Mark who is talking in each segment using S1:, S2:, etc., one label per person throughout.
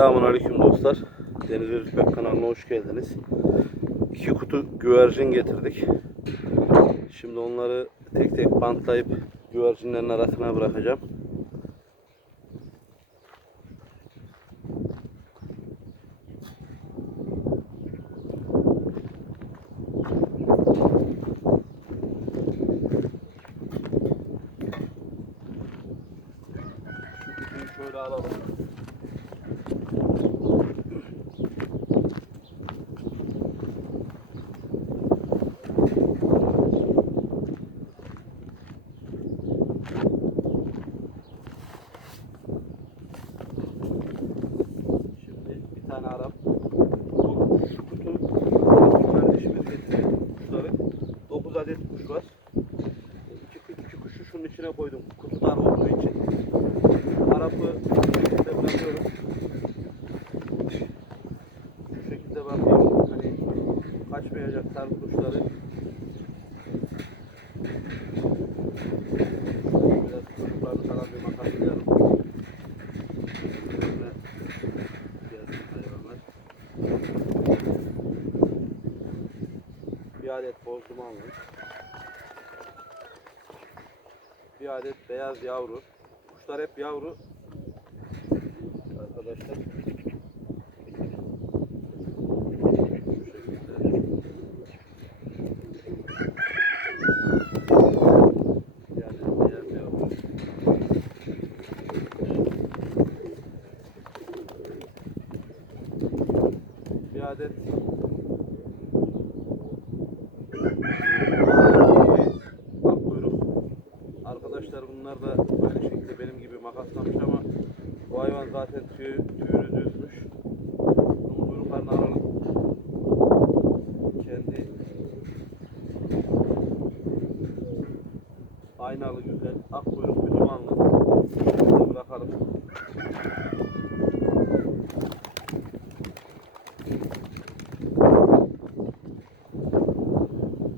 S1: Selamun Aleyküm dostlar. Deniz Özbek kanalına hoş geldiniz. İki kutu güvercin getirdik. Şimdi onları tek tek bantlayıp güvercinlerin arasına bırakacağım. Şöyle alalım. Şimdi bir tane Arap. Bu şu kutu kardeşimiz getirdi kuşları. 9 adet kuş var. İki, iki kuşu şunun içine koydum. Kutu dar olduğu için. Arap'ı bu şekilde bırakıyorum. Şu şekilde bakayım. Hani kaçmayacak tarz kuşları. Bir adet boz dumanlı. Bir adet beyaz yavru. Kuşlar hep yavru. Arkadaşlar. Şu şekilde. Bir adet beyaz yavru. Bir adet Bak kuyruk. Arkadaşlar bunlar da aynı şekilde benim gibi makaslamış ama bu hayvan zaten tüy, tüyünü düzmüş. Bunun kuyruklarını alalım. Kendi aynalı güzel ak kuyruk bir dumanlı. Bırakalım.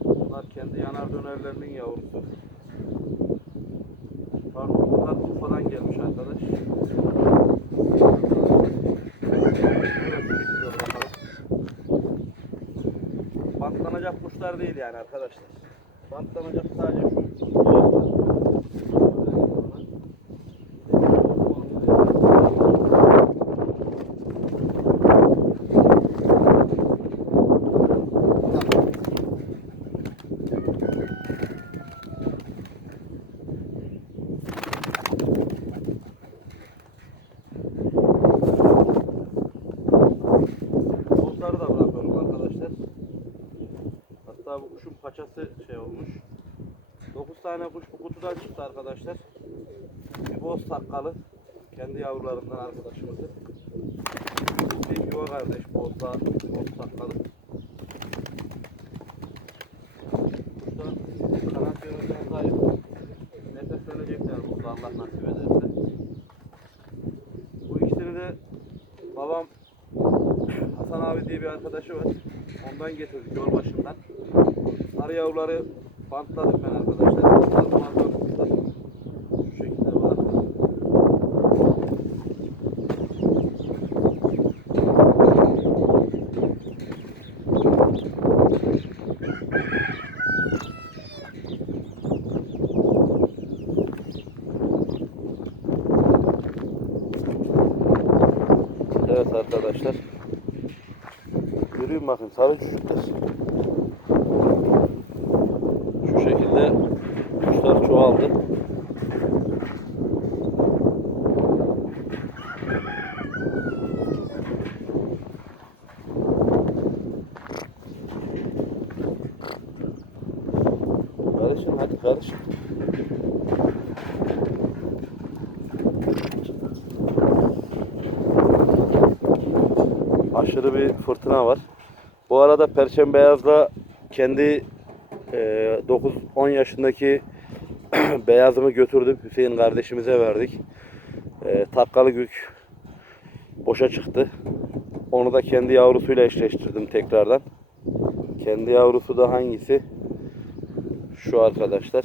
S1: Bunlar kendi yanar dönerlerinin yavrusu. Pardon bunlar Urfa'dan gelmiş arkadaş. Şöyle bir şekilde bırakalım. Kuşlar değil yani arkadaşlar. Bantlanacak sadece şu. Bozları da bırakıyorum arkadaşlar. Hatta bu kuşun paçası şey olmuş. 9 tane kuş bu kutudan çıktı arkadaşlar. Bir boz takkalı. Kendi yavrularından arkadaşımızın. Bir yuva kardeş bozda boz takkalı. Kuşlar kanat yönünden zayıf. Nefeslenecekler burada Allah nasip ederse. Bu ikisini de babam Hasan abi diye bir arkadaşı var. Ondan getirdik yol başından. Arı yavruları bantladım ben arkadaşlar. Bantladım bantladım. Şekilde var. Evet arkadaşlar. Görüyorum bakın sarı çocuklar. Şu şekilde çoğaldı. Karışın hadi karışın. aşırı bir fırtına var. Bu arada Perçem Beyaz'da kendi e, 9-10 yaşındaki beyazımı götürdüm. Hüseyin kardeşimize verdik. E, takkalı gök boşa çıktı. Onu da kendi yavrusuyla eşleştirdim tekrardan. Kendi yavrusu da hangisi? Şu arkadaşlar.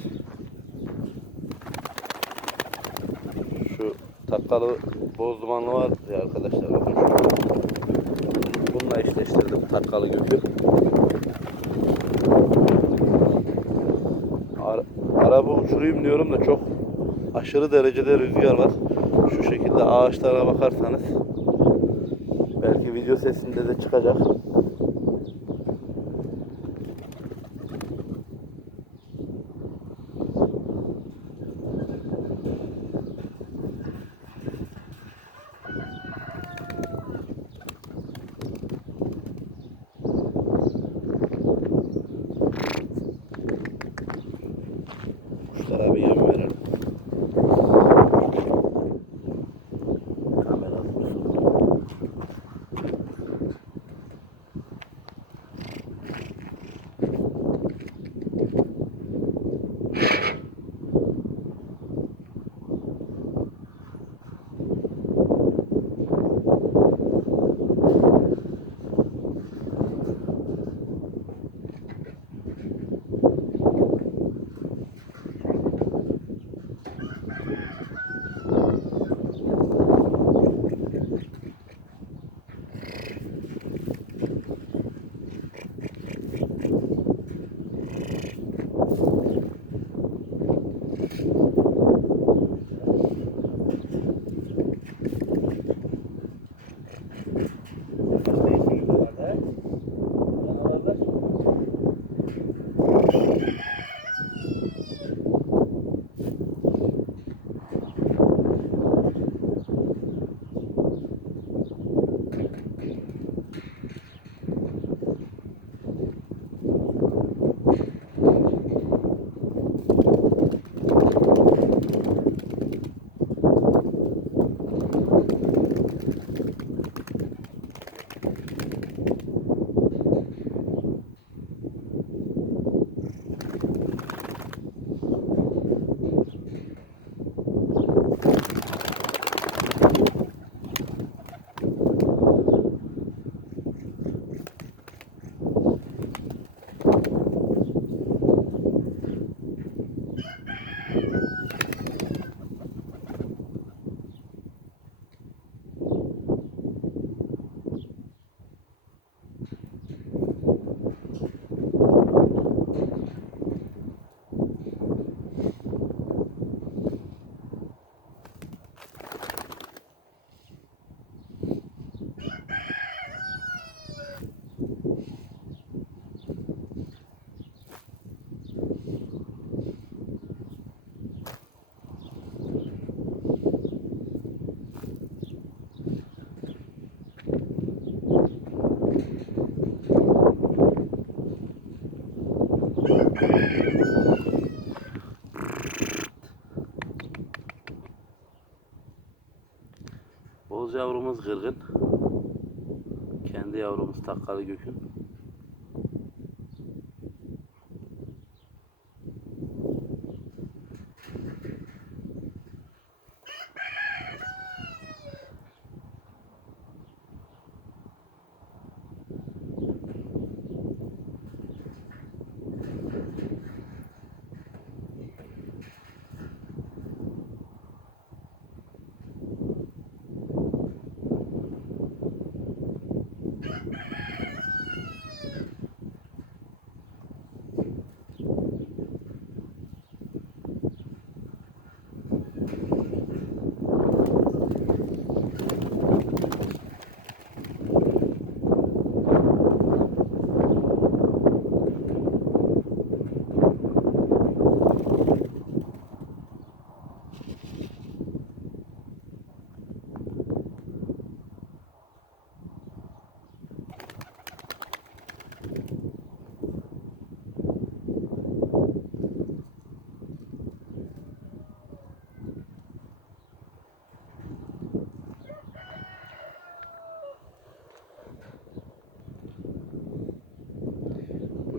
S1: Şu tak takkalı boz dumanlı var ya arkadaşlar bakın şu. Bununla eşleştirdim takkalı gökü. Uçurayım diyorum da çok aşırı derecede rüzgar var. Şu şekilde ağaçlara bakarsanız belki video sesinde de çıkacak. Yavrumuz kırgın. Kendi yavrumuz takkalı gökün.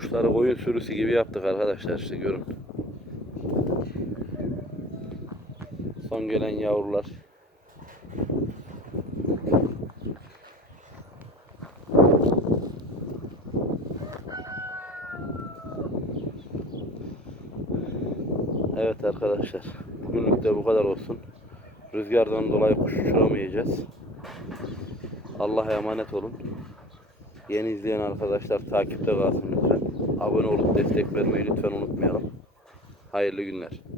S1: Kuşları koyun sürüsü gibi yaptık arkadaşlar işte görün. Son gelen yavrular. Evet arkadaşlar. Bugünlük de bu kadar olsun. Rüzgardan dolayı kuş uçuramayacağız. Allah'a emanet olun. Yeni izleyen arkadaşlar takipte kalsın. Abone olup destek vermeyi lütfen unutmayalım. Hayırlı günler.